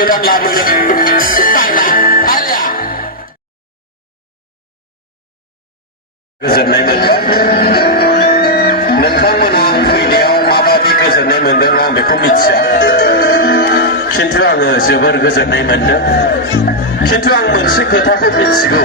गोदान लाबोगोन बायना आलिया गोजोननाय मोनदों नोंथांमोना फैनायाव माबायदि गोजोननाय मोनदों आं बेखौ मिथिया खिन्थु आङो जोबोर गोजोननाय मोनदों खिन्थु आं मोनसे खोथाखौ मिथिगौ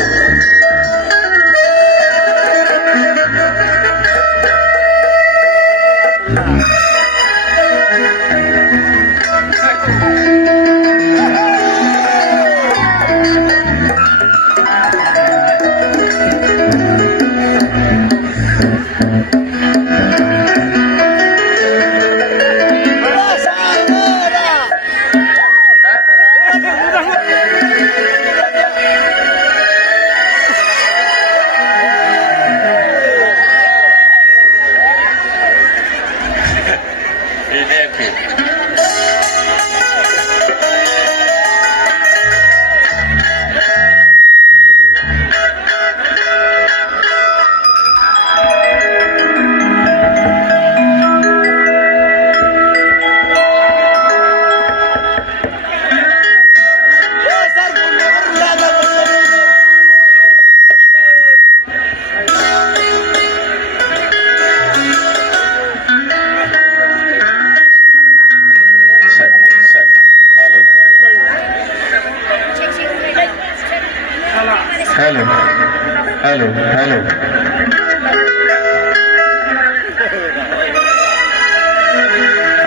Hello.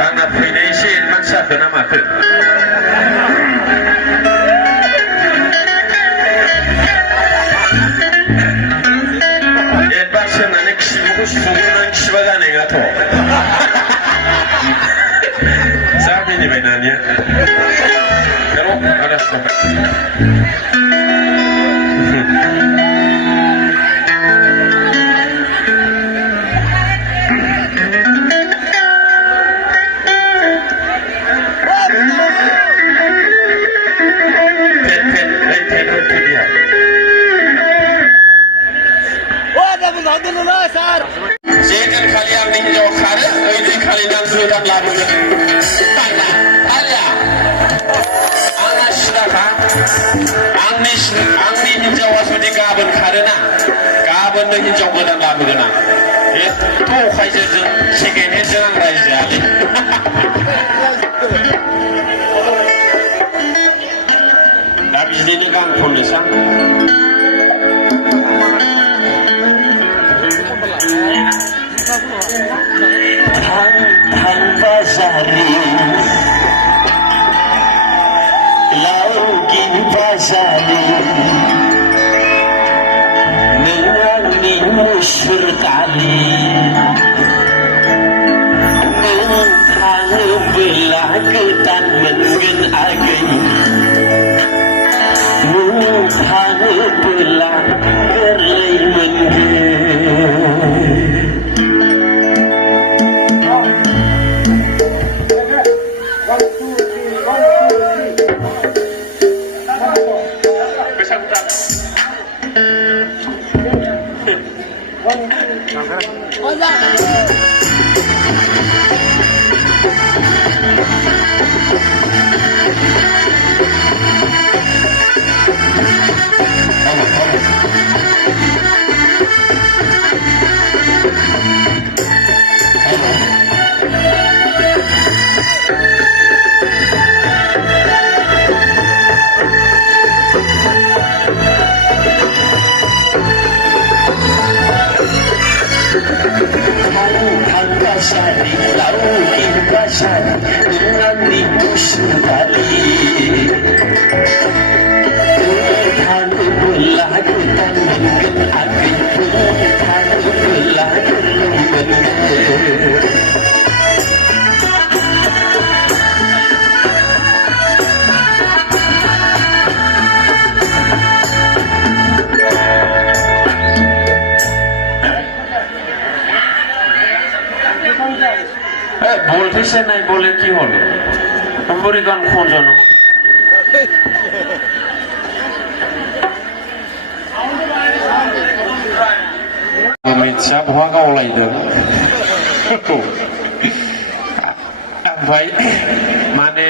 Anak fैनाय एसे एडभान्स जाखो ना माखो एडभान्स होनानै खिबुखौ सुगुरनानै खिबा जानाय नङाथ' जा मिनिबाय दानिया हेल' आदा Jadi kalian ninjau kare, ini kalian sudah lakukan. Tanya, alia, anak silakan. Angni ninjau wasudi kaban kare na, kaban ninjau badan lakukan. Tuh kayak second hand jangan raja ali. Habis ini kan polisi. Pasari laugin pasari menyanyi musyur kali mentang belah ketan mengen ageng mentang belah gerlai mengen Pasari, laugin pasari, menyanyi musyur kali mentang belah ketan mengen ageng mentang belah gerlai mengen বলতেছে নাই বলে কি হলো পরিগান খোঁজন मिथिया बहा गावलायदों ओमफ्राय माने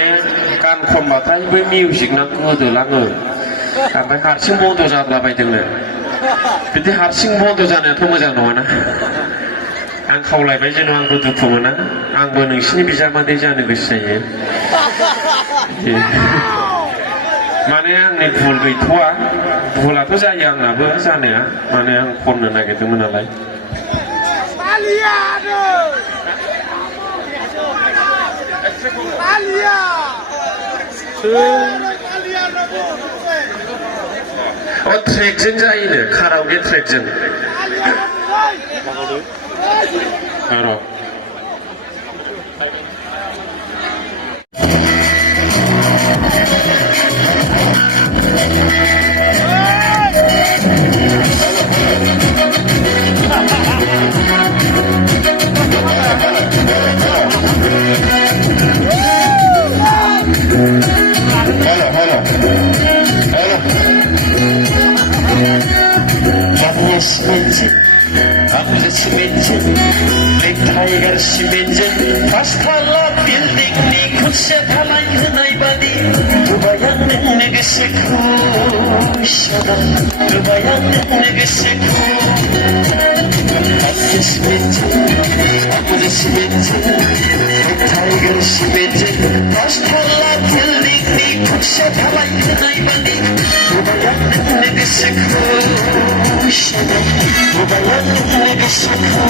गान खनबाथाय बै मिउजिक नांगौ होदोलाङो ओमफ्राय हारसिं बन्द' जाब्लाबायदोंनो बिदि हारसिं बन्द' जानायाथ' मोजां नङाना आं खावलायबाय जेन' आंबो दुखु मोना आंबो नोंसिनि बिजामादै जानो गोसो जायो माने आंनि भुल गैथ'वा भुलाथ' जायो आंनाबो जानाया माने आं खननो नागिरदोंमोन नालाय ट्रेकजों जायोनो कारावके ट्रेकजों र' Aku simentin, nek tiger simentin, pastala building ni kutsa talay hanay badi, tubayan nagsiku, shada, tubayan nagsiku. Aku simentin, nek tiger simentin, pastala building ni kutsa talay hanay badi, tubayan nagsiku, shada, tubayan nagsiku.